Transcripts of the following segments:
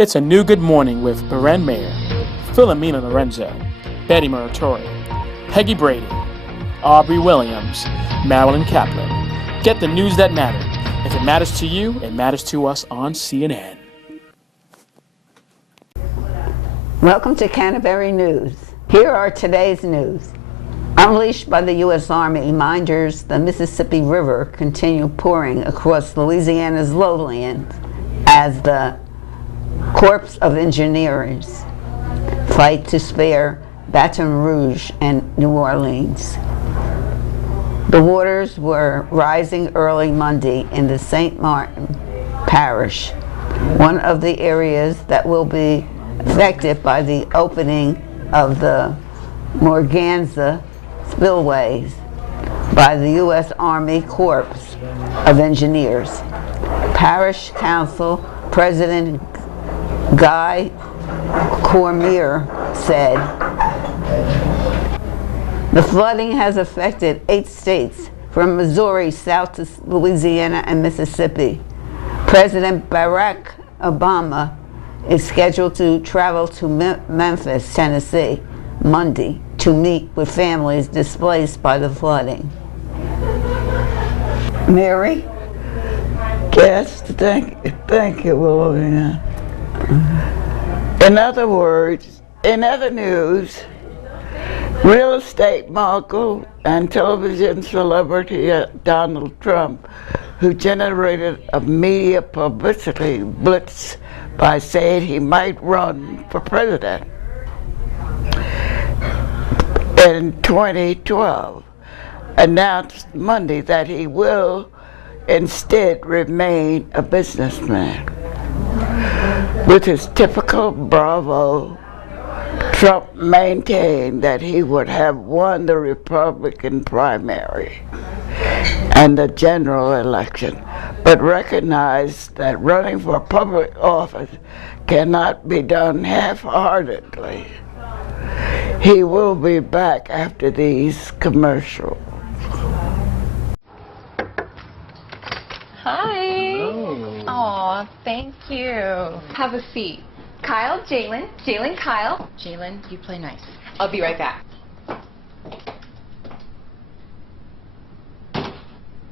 It's a new good morning with Beren Mayer, Philomena Lorenzo, Betty Muratori, Peggy Brady, Aubrey Williams, Marilyn Kaplan. Get the news that matters. If it matters to you, it matters to us on CNN. Welcome to Canterbury News. Here are today's news. Unleashed by the U.S. Army, minders the Mississippi River continue pouring across Louisiana's lowlands as the Corps of Engineers fight to spare Baton Rouge and New Orleans. The waters were rising early Monday in the St. Martin Parish, one of the areas that will be affected by the opening of the Morganza spillways by the U.S. Army Corps of Engineers. Parish Council President Guy Cormier said, "The flooding has affected 8 states, from Missouri south to Louisiana and Mississippi. President Barack Obama is scheduled to travel to Memphis, Tennessee, Monday to meet with families displaced by the flooding." Mary? Yes, thank you, William. In other words, in other news, real estate mogul and television celebrity Donald Trump, who generated a media publicity blitz by saying he might run for president in 2012, announced Monday that he will instead remain a businessman. With his typical bravo, Trump maintained that he would have won the Republican primary and the general election, but recognized that running for public office cannot be done half-heartedly. He will be back after these commercials. Hi. Aw, thank you. Have a seat. Kyle, Jalen, Kyle. Jalen, you play nice. I'll be right back.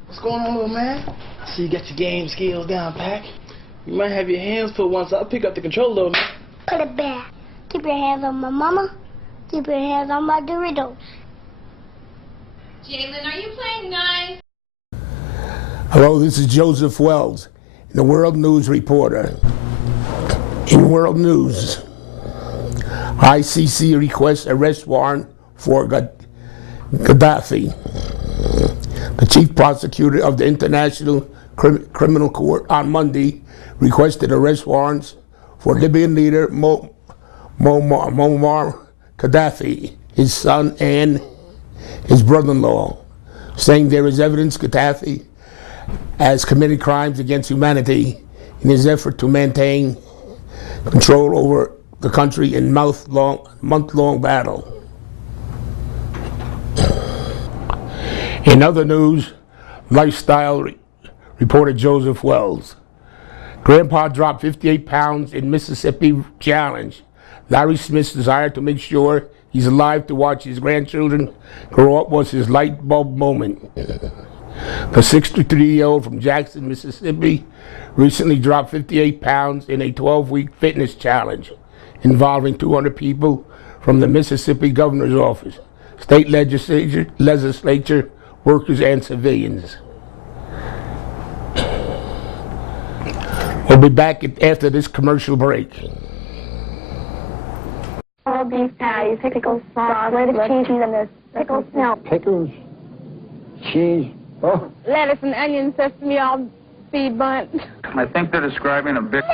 What's going on, little man? I see you got your game skills down, Pack. You might have your hands put once. I'll pick up the controller, though, man. Put it back. Keep your hands on my mama. Keep your hands on my Doritos. Jalen, are you playing nice? Hello, this is Joseph Wells, the World News reporter. In World News, ICC requests arrest warrant for Gaddafi. The chief prosecutor of the International Criminal Court on Monday requested arrest warrants for Libyan leader Muammar Gaddafi, his son, and his brother-in-law, saying there is evidence Gaddafi has committed crimes against humanity in his effort to maintain control over the country in month-long battle. In other news, lifestyle reporter Joseph Wells. Grandpa dropped 58 pounds in Mississippi challenge. Larry Smith's desire to make sure he's alive to watch his grandchildren grow up was his light bulb moment. The 63-year-old from Jackson, Mississippi, recently dropped 58 pounds in a 12-week fitness challenge involving 200 people from the Mississippi governor's office, state legislature, workers, and civilians. We'll be back after this commercial break. All beef patties, pickles, sauce, lettuce, cheese, and the pickles. No. Pickles, cheese. Oh. Lettuce and onion, sesame, all seed bunt. I think they're describing a big...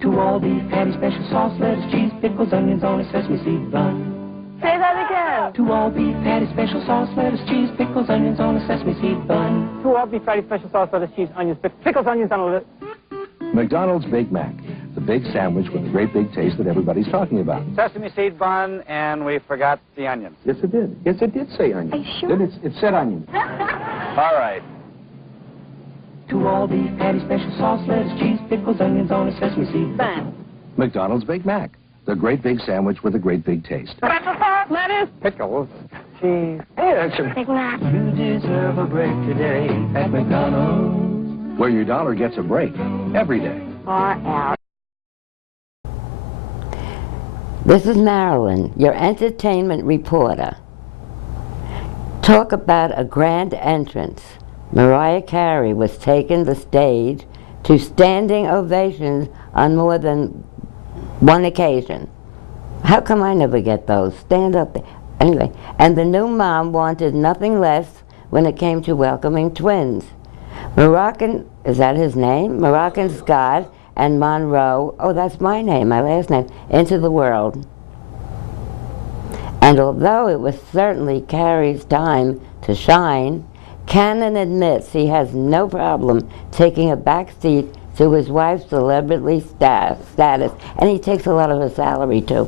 2 all beef patty, special sauce, lettuce, cheese, pickles, onions on a sesame seed bun. Say that again. 2 all beef patty, special sauce, lettuce, cheese, pickles, onions on a sesame seed bun. 2 all beef patty, special sauce, lettuce, cheese, onions, pickles, onions on a... McDonald's Big Mac, the big sandwich with the great big taste that everybody's talking about. Sesame seed bun, and we forgot the onions. Yes, it did. Yes, it did say onion. Are you sure? It said onion. All right. to all beef patty, special sauce, lettuce, cheese, pickles, onions on a sesame seed bun. McDonald's Big Mac, the great big sandwich with a great big taste. Special sauce, lettuce, Pickles, cheese. Hey, that's a Big Mac. You deserve a break today at McDonald's. Where your dollar gets a break every day. This is Marilyn, your entertainment reporter. Talk about a grand entrance. Mariah Carey was taking the stage to standing ovations on more than one occasion. How come I never get those? Stand up there. Anyway, and the new mom wanted nothing less when it came to welcoming twins. Moroccan, is that his name? Moroccan Scott and Monroe, oh, that's my name, my last name, into the world. And although it was certainly Carey's time to shine, Cannon admits he has no problem taking a back seat to his wife's celebrity status, and he takes a lot of her salary too,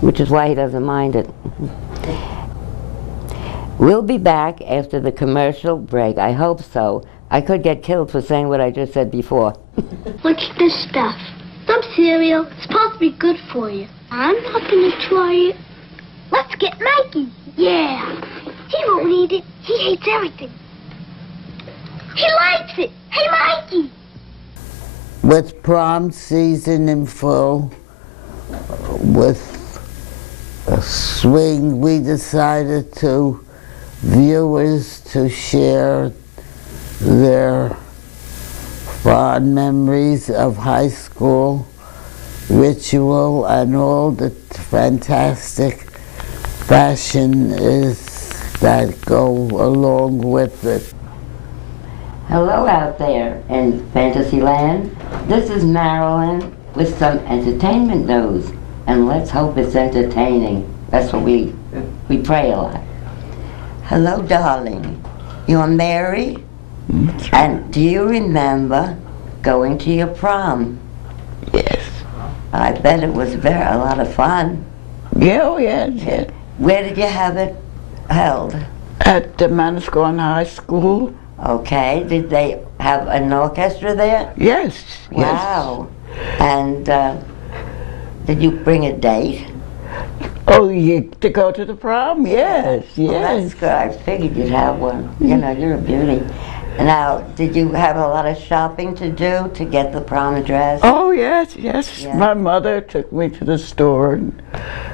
which is why he doesn't mind it. We'll be back after the commercial break. I hope so. I could get killed for saying what I just said before. What's this stuff? Some cereal. It's supposed to be good for you. I'm not going to try it. Let's get Mikey. Yeah. He won't eat it. He hates everything. He likes it. Hey, Mikey. With prom season in full, with a swing, we decided to viewers to share their fond memories of high school ritual and all the fantastic fashion is that go along with it. Hello out there in Fantasyland. This is Marilyn with some entertainment news, and let's hope it's entertaining. That's what we pray a lot. Hello, darling. You're Mary? And do you remember going to your prom? Yes. I bet it was a lot of fun. Yeah, oh yeah. Where did you have it held? At the Manasquan High School. Okay. Did they have an orchestra there? Yes. Wow. And did you bring a date? Oh, to go to the prom? Yes, yes. Well, that's good. I figured you'd have one. You know, you're a beauty. Now, did you have a lot of shopping to do to get the prom dress? Oh, yes. Yeah. My mother took me to the store and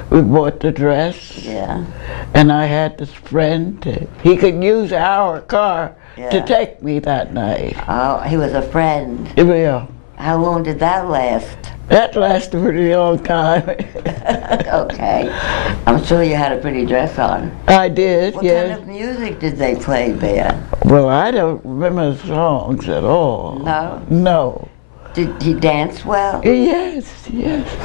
we bought the dress. Yeah. And I had this friend, he could use our car to take me that night. Oh, he was a friend. Yeah. How long did that last? That lasted a pretty long time. Okay. I'm sure you had a pretty dress on. I did, What yes. kind of music did they play there? Well, I don't remember the songs at all. No? No. Did he dance well? Yes.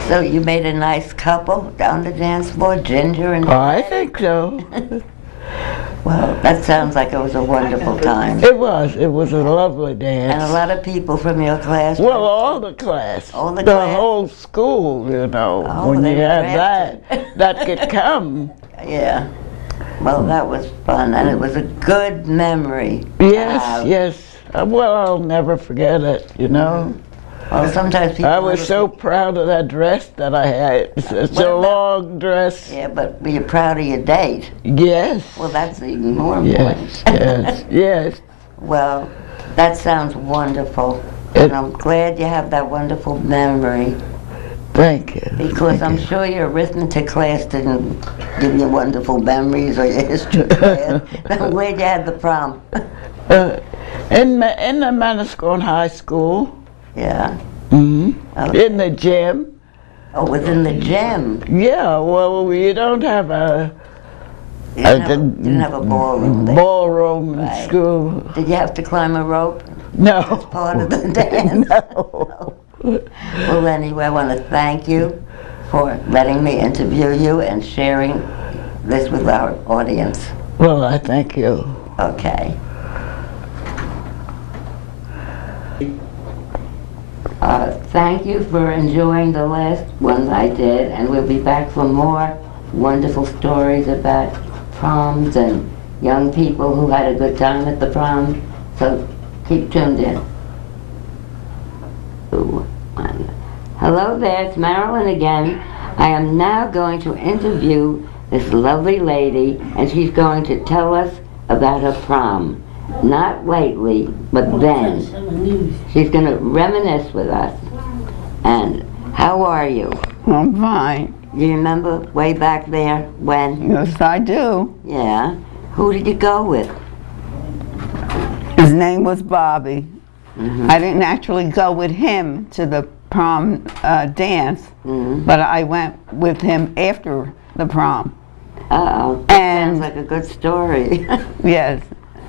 So you made a nice couple down the dance floor, Ginger and I think so. Well, that sounds like it was a wonderful time. It was a lovely dance. And a lot of people from your class? Well, all the class. All the the class? whole school, you know. Oh, when they you were have that could come. Yeah. Well, that was fun, and it was a good memory. Yes. Well, I'll never forget it, you know. Well, sometimes people... I was so proud of that dress that I had. It's a long dress. Yeah, but were you proud of your date? Yes. Well, that's even more important. Yes. Well, that sounds wonderful. And I'm glad you have that wonderful memory. Thank you. Because I'm sure your arithmetic class didn't give you wonderful memories, or your history class. I'm glad you had the prom. In the Manasquan High School. Yeah. Okay. In the gym. Oh, it was in the gym? Yeah, well, you don't have You didn't have a ballroom there. Ballroom in school. Did you have to climb a rope? No. That's part of the dance? No. Well, anyway, I want to thank you for letting me interview you and sharing this with our audience. Well, I thank you. Okay. Thank you for enjoying the last ones I did, and we'll be back for more wonderful stories about proms and young people who had a good time at the prom. So Keep tuned in. Ooh, hello there, it's Marilyn again. I am now going to interview this lovely lady, and she's going to tell us about her prom. Not lately, but then. She's going to reminisce with us. And how are you? I'm fine. You remember way back there when? Yes, I do. Yeah. Who did you go with? His name was Bobby. I didn't actually go with him to the prom dance, but I went with him after the prom. Uh-oh, that sounds like a good story. Yes,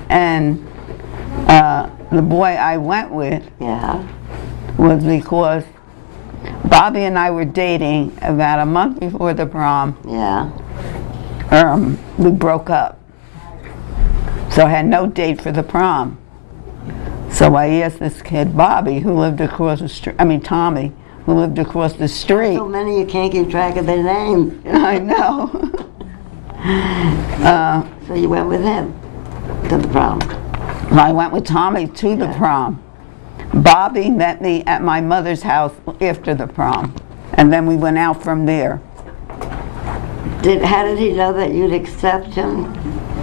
and the boy I went with was because Bobby and I were dating about a month before the prom. Yeah. We broke up, so I had no date for the prom. So I asked this kid, Bobby, who lived across the street, Tommy, who lived across the street. So many you can't keep track of their name. I know. So you went with him to the prom? I went with Tommy to the prom. Bobby met me at my mother's house after the prom, and then we went out from there. How did he know that you'd accept him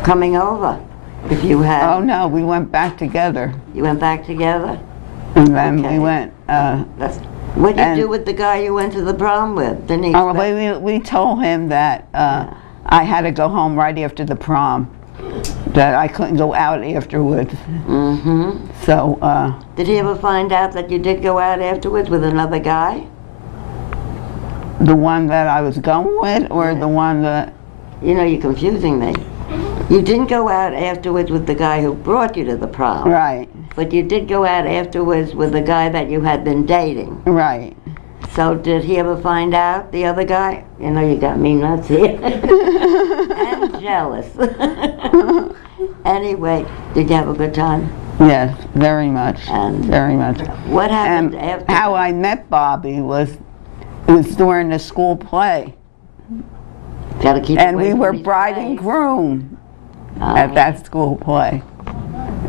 coming over? If you had... Oh no, we went back together. You went back together? And then we went... what did you do with the guy you went to the prom with? Didn't he we told him that I had to go home right after the prom, that I couldn't go out afterwards. So... did he ever find out that you did go out afterwards with another guy? The one that I was going with, or the one that... You know, you're confusing me. You didn't go out afterwards with the guy who brought you to the prom. Right. But you did go out afterwards with the guy that you had been dating. Right. So did he ever find out, the other guy? You know, you got me nuts here. And jealous. Anyway, did you have a good time? Yes, very much. And very much. What happened after? How I met Bobby was during the school play. Gotta keep and we were bride and groom at that school play.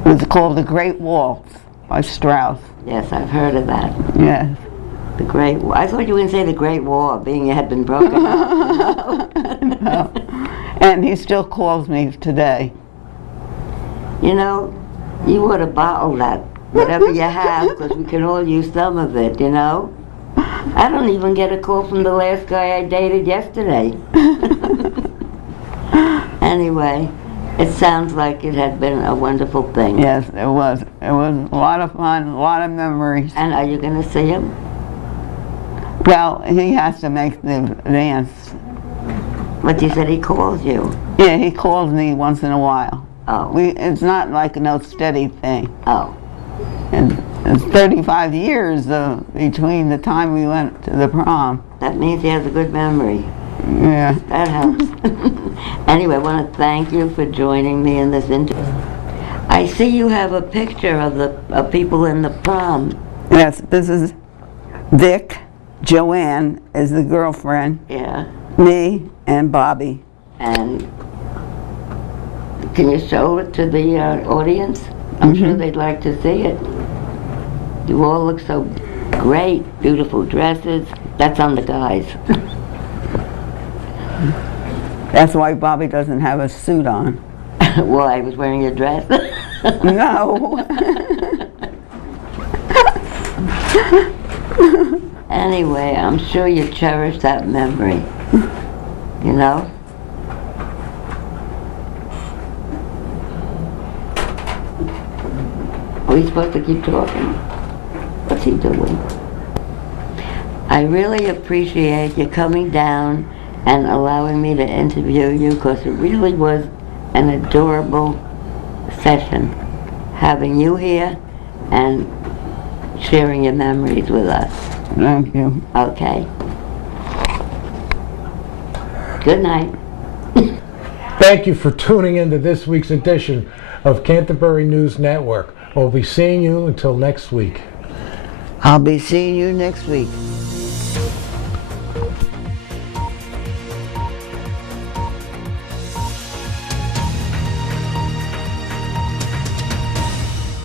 It was called The Great Waltz by Strauss. Yes, I've heard of that. Yes. The Great War. I thought you were going to say the Great War, being it had been broken up. No. And he still calls me today. You know, you ought to bottle that, whatever you have, because we can all use some of it, you know? I don't even get a call from the last guy I dated yesterday. Anyway, it sounds like it had been a wonderful thing. Yes, it was. It was a lot of fun, a lot of memories. And are you going to see him? Well, he has to make the dance. But you said he calls you. Yeah, he calls me once in a while. Oh. It's not like no steady thing. Oh. And it's 35 years between the time we went to the prom. That means he has a good memory. Yeah. That helps. Anyway, I want to thank you for joining me in this interview. I see you have a picture of people in the prom. Yes, this is Vic. Joanne is the girlfriend. Yeah. Me and Bobby. And can you show it to the audience? I'm sure they'd like to see it. You all look so great, beautiful dresses. That's on the guys. That's why Bobby doesn't have a suit on. Why, he was wearing a dress? No. Anyway, I'm sure you cherish that memory. You know? Are we supposed to keep talking? What's he doing? I really appreciate you coming down and allowing me to interview you, because it really was an adorable session having you here and sharing your memories with us. Thank you. Okay. Good night. Thank you for tuning in to this week's edition of Canterbury News Network. We'll be seeing you until next week. I'll be seeing you next week.